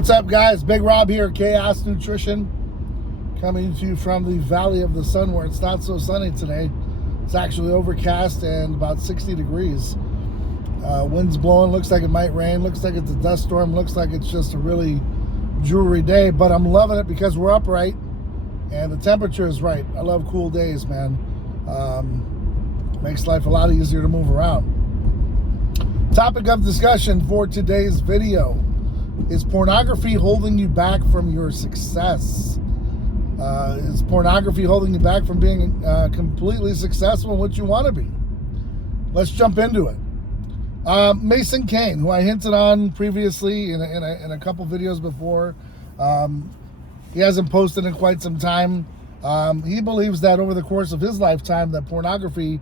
What's up, guys? Big Rob here, Chaos Nutrition, coming to you from the Valley of the Sun, where it's not so sunny today. It's actually overcast and about 60 degrees. Wind's blowing, looks like it might rain, looks like it's a dust storm, looks like it's just a really dreary day, but I'm loving it because we're upright and the temperature is right. I love cool days, man. Makes life a lot easier to move around. Topic of discussion for today's video: is pornography holding you back from your success? Is pornography holding you back from being completely successful in what you want to be? Let's jump into it. Mason Kane, who I hinted on previously in a couple videos before, he hasn't posted in quite some time. He believes that over the course of his lifetime that pornography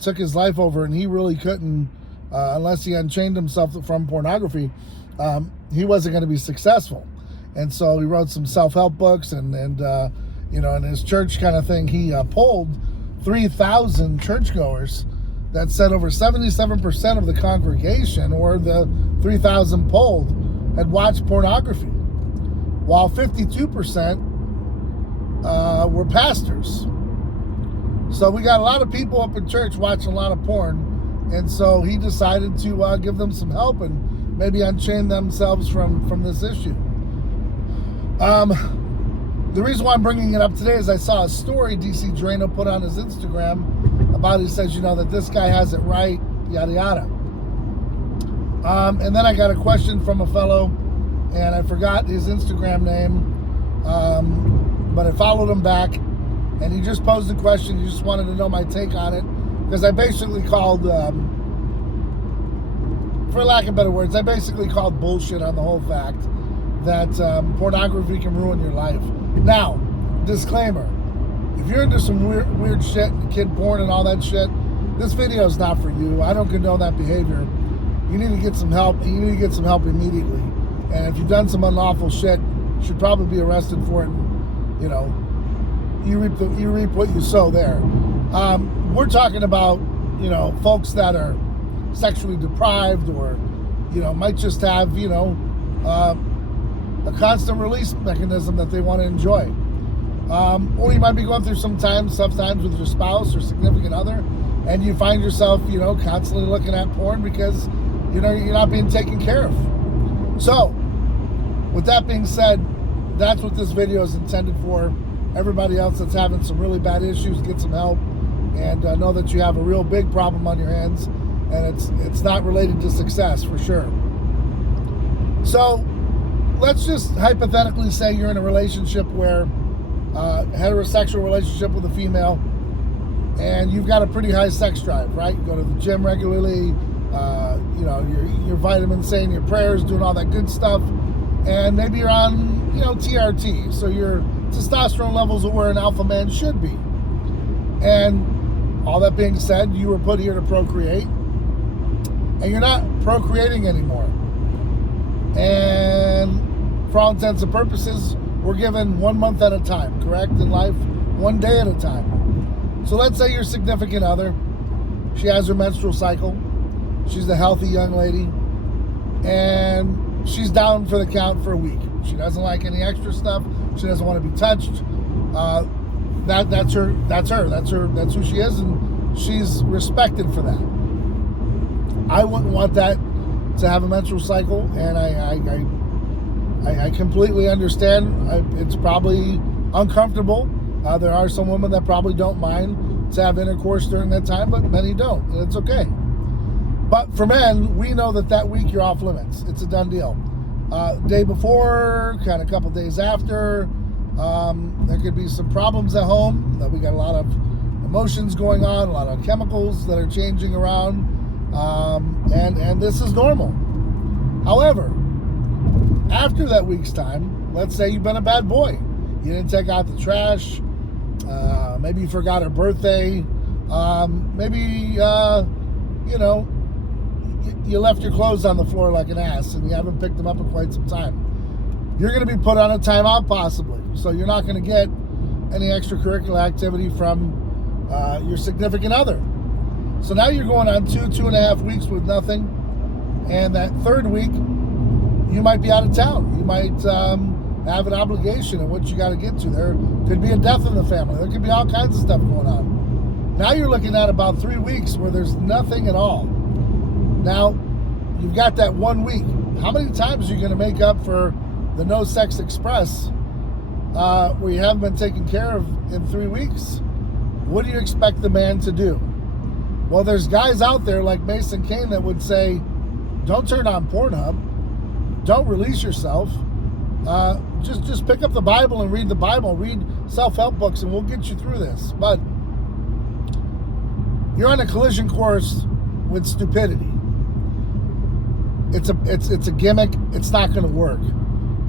took his life over, and he really couldn't, unless he unchained himself from pornography, he wasn't going to be successful. And so he wrote some self-help books, and you know, in his church kind of thing, he polled 3,000 churchgoers that said over 77% of the congregation, or the 3,000 polled, had watched pornography, while 52% were pastors. So we got a lot of people up in church watching a lot of porn, and so he decided to give them some help and maybe unchain themselves from this issue. The reason why I'm bringing it up today is I saw a story DC Drano put on his Instagram about, he says, you know, that this guy has it right, yada yada. And then I got a question from a fellow, and I forgot his Instagram name, but I followed him back, and he just posed a question. He just wanted to know my take on it, because I basically called, for lack of better words, I basically called bullshit on the whole fact that pornography can ruin your life. Now, disclaimer: if you're into some weird shit, kid porn and all that shit, this video is not for you. I don't condone that behavior. You need to get some help. You need to get some help immediately. And if you've done some unlawful shit, you should probably be arrested for it. And, you know, you reap what you sow there. We're talking about, you know, folks that are sexually deprived, or, you know, might just have, you know, a constant release mechanism that they want to enjoy. Or you might be going through tough times with your spouse or significant other, and you find yourself, you know, constantly looking at porn because, you know, you're not being taken care of. So, with that being said, that's what this video is intended for. Everybody else that's having some really bad issues, get some help, and know that you have a real big problem on your hands, and it's not related to success, for sure. So, let's just hypothetically say you're in a relationship where, heterosexual relationship with a female, and you've got a pretty high sex drive, right? You go to the gym regularly, you know, your vitamins, saying your prayers, doing all that good stuff, and maybe you're on, you know, TRT, so your testosterone levels are where an alpha man should be. And all that being said, you were put here to procreate, and you're not procreating anymore. And for all intents and purposes, we're given 1 month at a time, correct, in life? 1 day at a time. So let's say your significant other, she has her menstrual cycle, she's a healthy young lady, and she's down for the count for a week. She doesn't like any extra stuff. She doesn't want to be touched. That's her. That's who she is, and she's respected for that. I wouldn't want that to have a menstrual cycle, and I completely understand. It's probably uncomfortable. There are some women that probably don't mind to have intercourse during that time, but many don't, and it's okay. But for men, we know that week you're off limits. It's a done deal. Day before, kind of a couple days after, there could be some problems at home. We got a lot of emotions going on, a lot of chemicals that are changing around, and this is normal. However, after that week's time, let's say you've been a bad boy. You didn't take out the trash. Maybe you forgot her birthday. Maybe, you know, you left your clothes on the floor like an ass and you haven't picked them up in quite some time. You're going to be put on a timeout possibly. So you're not going to get any extracurricular activity from your significant other. So now you're going on 2.5 weeks with nothing. And that third week, you might be out of town. You might have an obligation in which you got to get to. There could be a death in the family. There could be all kinds of stuff going on. Now you're looking at about 3 weeks where there's nothing at all. Now, you've got that 1 week. How many times are you going to make up for the No Sex Express where you haven't been taken care of in 3 weeks? What do you expect the man to do? Well, there's guys out there like Mason Kane that would say, don't turn on Pornhub. Don't release yourself. Just pick up the Bible and read the Bible. Read self-help books and we'll get you through this. But you're on a collision course with stupidity. It's a gimmick. It's not going to work.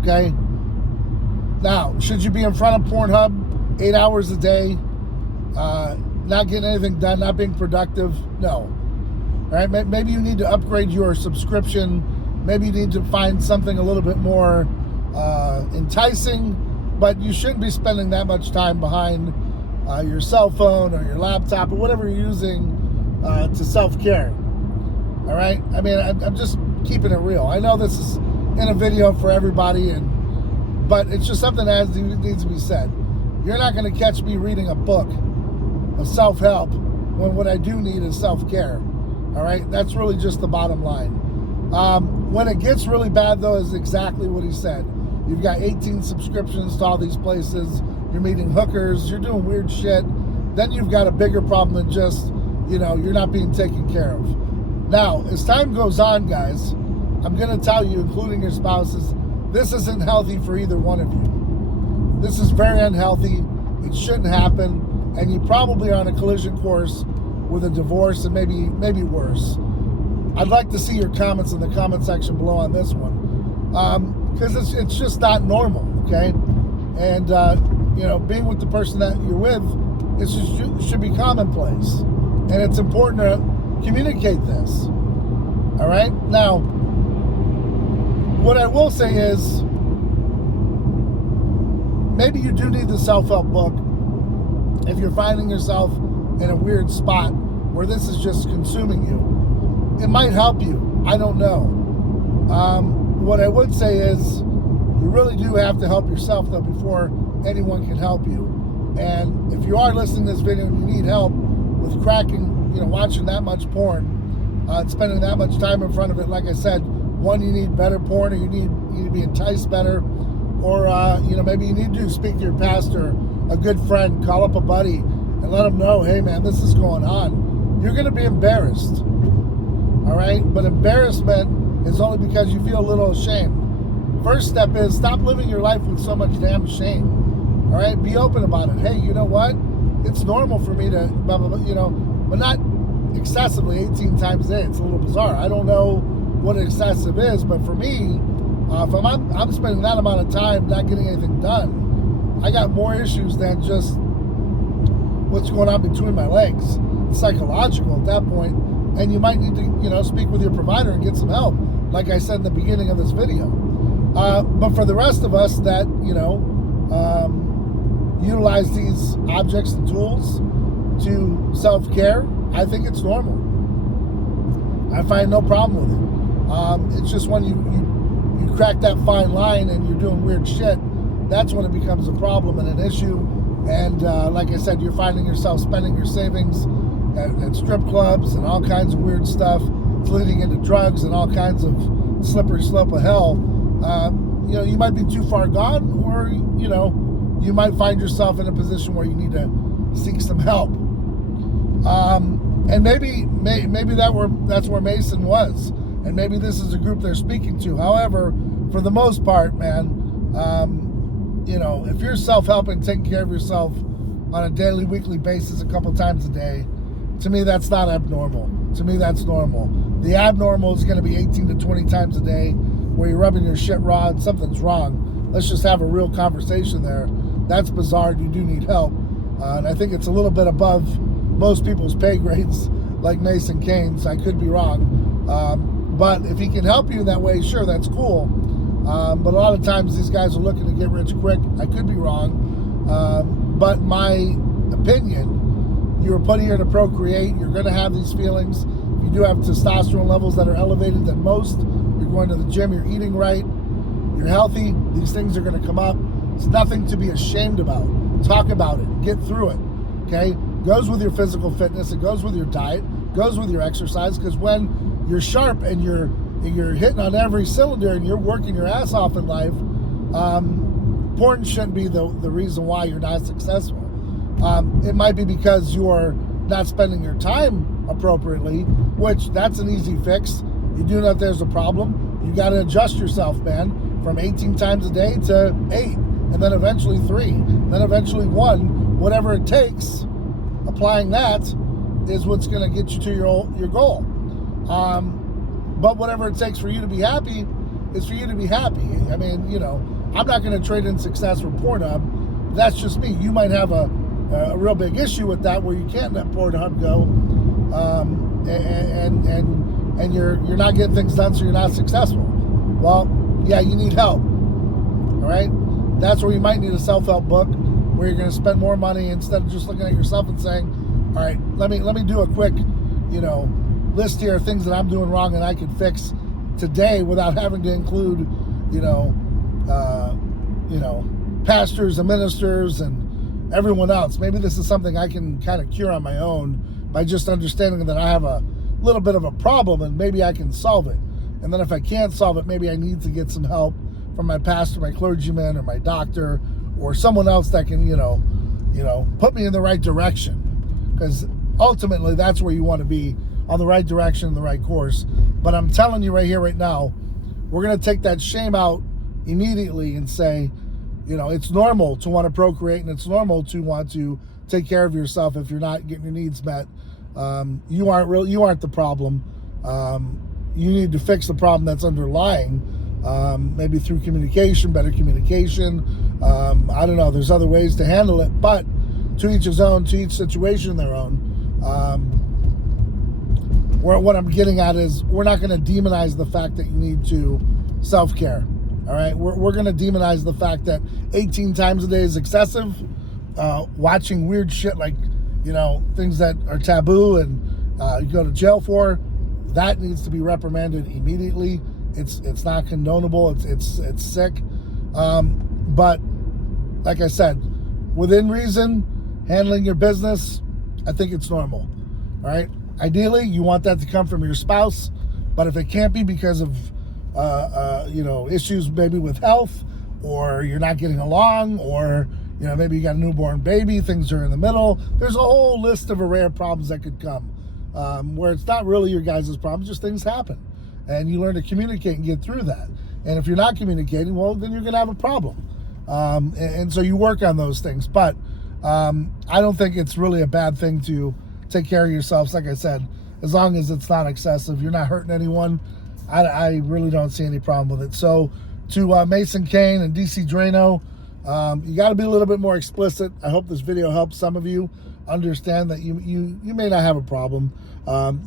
Okay? Now, should you be in front of Pornhub 8 hours a day, not getting anything done, not being productive? No. All right? Maybe you need to upgrade your subscription. Maybe you need to find something a little bit more enticing, but you shouldn't be spending that much time behind your cell phone or your laptop or whatever you're using to self-care. All right? I mean, I'm just keeping it real. I know this is in a video for everybody, but it's just something that needs to be said. You're not going to catch me reading a book of self-help when what I do need is self-care. All right? That's really just the bottom line. When it gets really bad, though, is exactly what he said. You've got 18 subscriptions to all these places. You're meeting hookers. You're doing weird shit. Then you've got a bigger problem than just, you're not being taken care of. Now, as time goes on, guys, I'm going to tell you, including your spouses, this isn't healthy for either one of you. This is very unhealthy. It shouldn't happen. And you probably are on a collision course with a divorce and maybe worse. I'd like to see your comments in the comment section below on this one. Because it's just not normal, okay? And, being with the person that you're with, it should be commonplace. And it's important to communicate this, all right? Now, what I will say is, maybe you do need the self-help book if you're finding yourself in a weird spot where this is just consuming you. It might help you. I don't know. What I would say is you really do have to help yourself, though, before anyone can help you. And if you are listening to this video and you need help with cracking, watching that much porn, and spending that much time in front of it, like I said, one, you need better porn, or you need to be enticed better, or, maybe you need to speak to your pastor, a good friend, call up a buddy, and let them know, hey, man, this is going on. You're going to be embarrassed. All right? But embarrassment is only because you feel a little ashamed. First step is stop living your life with so much damn shame. All right? Be open about it. Hey, you know what? It's normal for me to, blah, blah, blah, but not excessively 18 times a day. It's a little bizarre. I don't know what excessive is, but for me, if I'm spending that amount of time not getting anything done, I got more issues than just what's going on between my legs. It's psychological at that point. And you might need to, speak with your provider and get some help, like I said in the beginning of this video. But for the rest of us that, utilize these objects and tools to self-care, I think it's normal. I find no problem with it. It's just when you crack that fine line and you're doing weird shit, that's when it becomes a problem and an issue. And like I said, you're finding yourself spending your savings at strip clubs and all kinds of weird stuff. It's leading into drugs and all kinds of slippery slope of hell. You might be too far gone, or, you might find yourself in a position where you need to seek some help. And maybe that's where Mason was. And maybe this is a group they're speaking to. However, for the most part, man, if you're self-helping, taking care of yourself on a daily, weekly basis, a couple times a day, to me, that's not abnormal. To me, that's normal. The abnormal is going to be 18 to 20 times a day where you're rubbing your shit raw and something's wrong. Let's just have a real conversation there. That's bizarre. You do need help. And I think it's a little bit above most people's pay grades, like Mason Kane's. I could be wrong. But if he can help you in that way, sure, that's cool. But a lot of times these guys are looking to get rich quick. I could be wrong. But my opinion, you were put here to procreate. You're going to have these feelings. You do have testosterone levels that are elevated than most. you're going to the gym, you're eating right, you're healthy, these things are going to come up. It's nothing to be ashamed about. Talk about it. Get through it. Okay? Goes with your physical fitness. It goes with your diet. Goes with your exercise. Because when you're sharp and you're hitting on every cylinder and you're working your ass off in life, porn shouldn't be the reason why you're not successful. It might be because you're not spending your time appropriately, which that's an easy fix. You do know that there's a problem. You got to adjust yourself, man, from 18 times a day to 8. And then eventually 3, then eventually 1, whatever it takes. Applying that is what's going to get you to your goal. But whatever it takes for you to be happy is for you to be happy. I mean, you know, I'm not going to trade in success for Pornhub. That's just me. You might have a real big issue with that where you can't let Pornhub go, and you're not getting things done, so you're not successful. Well, yeah, you need help. All right. That's where you might need a self-help book where you're going to spend more money instead of just looking at yourself and saying, all right, let me do a quick, you know, list here of things that I'm doing wrong and I can fix today without having to include, you know, pastors and ministers and everyone else. Maybe this is something I can kind of cure on my own by just understanding that I have a little bit of a problem and maybe I can solve it. And then if I can't solve it, maybe I need to get some help from my pastor, my clergyman, or my doctor, or someone else that can, you know, put me in the right direction. Because ultimately, that's where you want to be, on the right direction, the right course. But I'm telling you right here, right now, we're going to take that shame out immediately and say, you know, it's normal to want to procreate, and it's normal to want to take care of yourself if you're not getting your needs met. You aren't the problem. You need to fix the problem that's underlying. Maybe through communication, better communication. I don't know. There's other ways to handle it, but to each his own, to each situation their own. What I'm getting at is we're not going to demonize the fact that you need to self-care. All right, we're going to demonize the fact that 18 times a day is excessive. Watching weird shit like, you know, things that are taboo and you go to jail for, that needs to be reprimanded immediately. It's not condonable. It's sick. But like I said, within reason, handling your business, I think it's normal. All right. Ideally, you want that to come from your spouse, but if it can't be because of you know, issues maybe with health, or you're not getting along, or you know, maybe you got a newborn baby, things are in the middle. There's a whole list of array of problems that could come, where it's not really your guys' problems, just things happen. And you learn to communicate and get through that. And if you're not communicating, well, then you're going to have a problem. And so you work on those things. But I don't think it's really a bad thing to take care of yourselves. Like I said, as long as it's not excessive, you're not hurting anyone, I really don't see any problem with it. So to Mason Kane and DC Drano, you got to be a little bit more explicit. I hope this video helps some of you understand that you may not have a problem.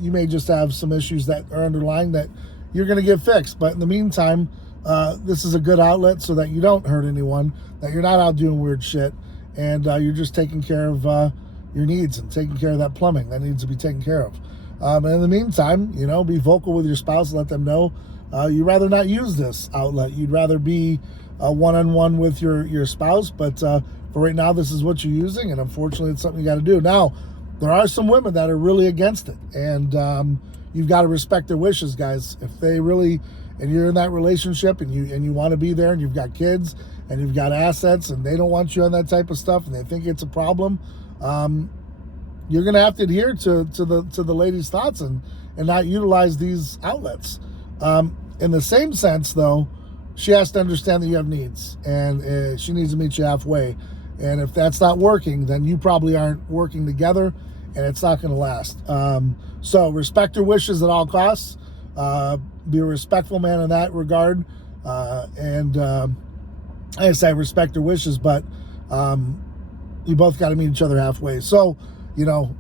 You may just have some issues that are underlying that you're going to get fixed. But in the meantime, this is a good outlet so that you don't hurt anyone, that you're not out doing weird shit, and you're just taking care of your needs and taking care of that plumbing that needs to be taken care of. And in the meantime, you know, be vocal with your spouse, let them know you'd rather not use this outlet. You'd rather be one-on-one with your spouse, but for right now, this is what you're using, and unfortunately, it's something you got to do. Now, there are some women that are really against it, and you've got to respect their wishes, guys. If they really, and you're in that relationship, and you want to be there, and you've got kids, and you've got assets, and they don't want you on that type of stuff, and they think it's a problem, you're going to have to adhere to the lady's thoughts and not utilize these outlets. In the same sense, though, she has to understand that you have needs, and she needs to meet you halfway. And if that's not working, then you probably aren't working together, and it's not going to last. So respect her wishes at all costs. Be a respectful man in that regard. And I say respect her wishes, but you both got to meet each other halfway. So, you know,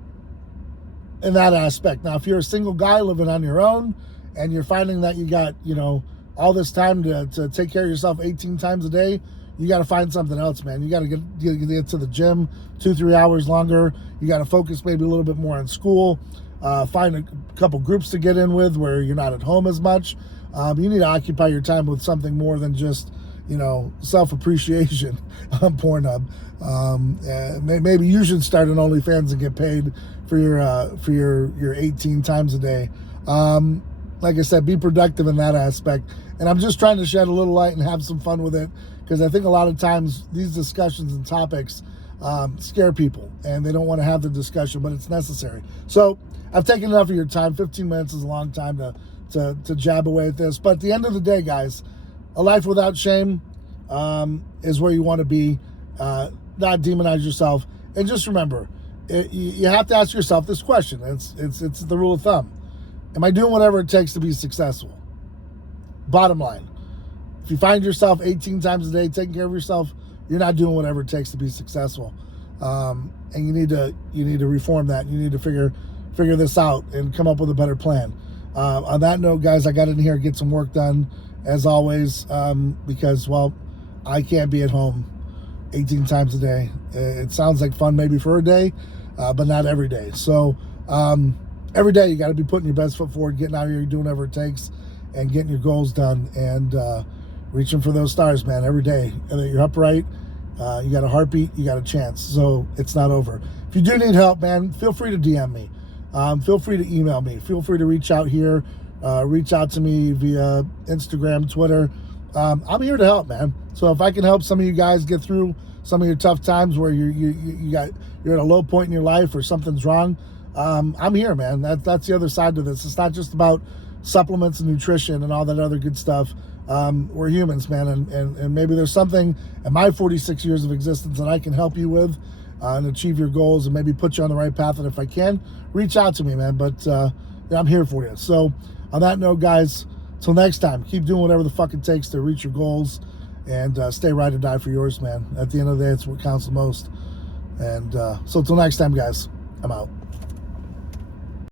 in that aspect. Now, if you're a single guy living on your own and you're finding that you got, you know, all this time to take care of yourself 18 times a day, you got to find something else, man. You got to get to the gym 2-3 hours longer. You got to focus maybe a little bit more on school. Find a couple groups to get in with where you're not at home as much. You need to occupy your time with something more than just, self-appreciation on Pornhub. Maybe you should start an OnlyFans and get paid for your 18 times a day. Like I said, be productive in that aspect. And I'm just trying to shed a little light and have some fun with it, because I think a lot of times these discussions and topics scare people, and they don't want to have the discussion, but it's necessary. So I've taken enough of your time. 15 minutes is a long time to jab away at this. But at the end of the day, guys, a life without shame is where you want to be. Not demonize yourself. And just remember, you have to ask yourself this question. It's the rule of thumb. Am I doing whatever it takes to be successful? Bottom line. If you find yourself 18 times a day taking care of yourself, you're not doing whatever it takes to be successful. And you need to reform that. You need to figure this out and come up with a better plan. On that note, guys, I got in here to get some work done, as always, because, well, I can't be at home 18 times a day. It sounds like fun maybe for a day, but not every day. So every day you got to be putting your best foot forward, getting out here, doing whatever it takes, and getting your goals done, and reaching for those stars, man, every day. And that you're upright, you got a heartbeat, you got a chance. So it's not over. If you do need help, man, feel free to DM me. Feel free to email me. Feel free to reach out here. Reach out to me via Instagram, Twitter. I'm here to help, man. So if I can help some of you guys get through some of your tough times where you're at a low point in your life or something's wrong, I'm here, man. That's the other side to this. It's not just about supplements and nutrition and all that other good stuff. We're humans, man, and maybe there's something in my 46 years of existence that I can help you with and achieve your goals and maybe put you on the right path. And if I can, reach out to me, man. But I'm here for you. So on that note, guys, till next time, keep doing whatever the fuck it takes to reach your goals, and stay ride or die for yours, man. At the end of the day, it's what counts the most. And so till next time, guys, I'm out.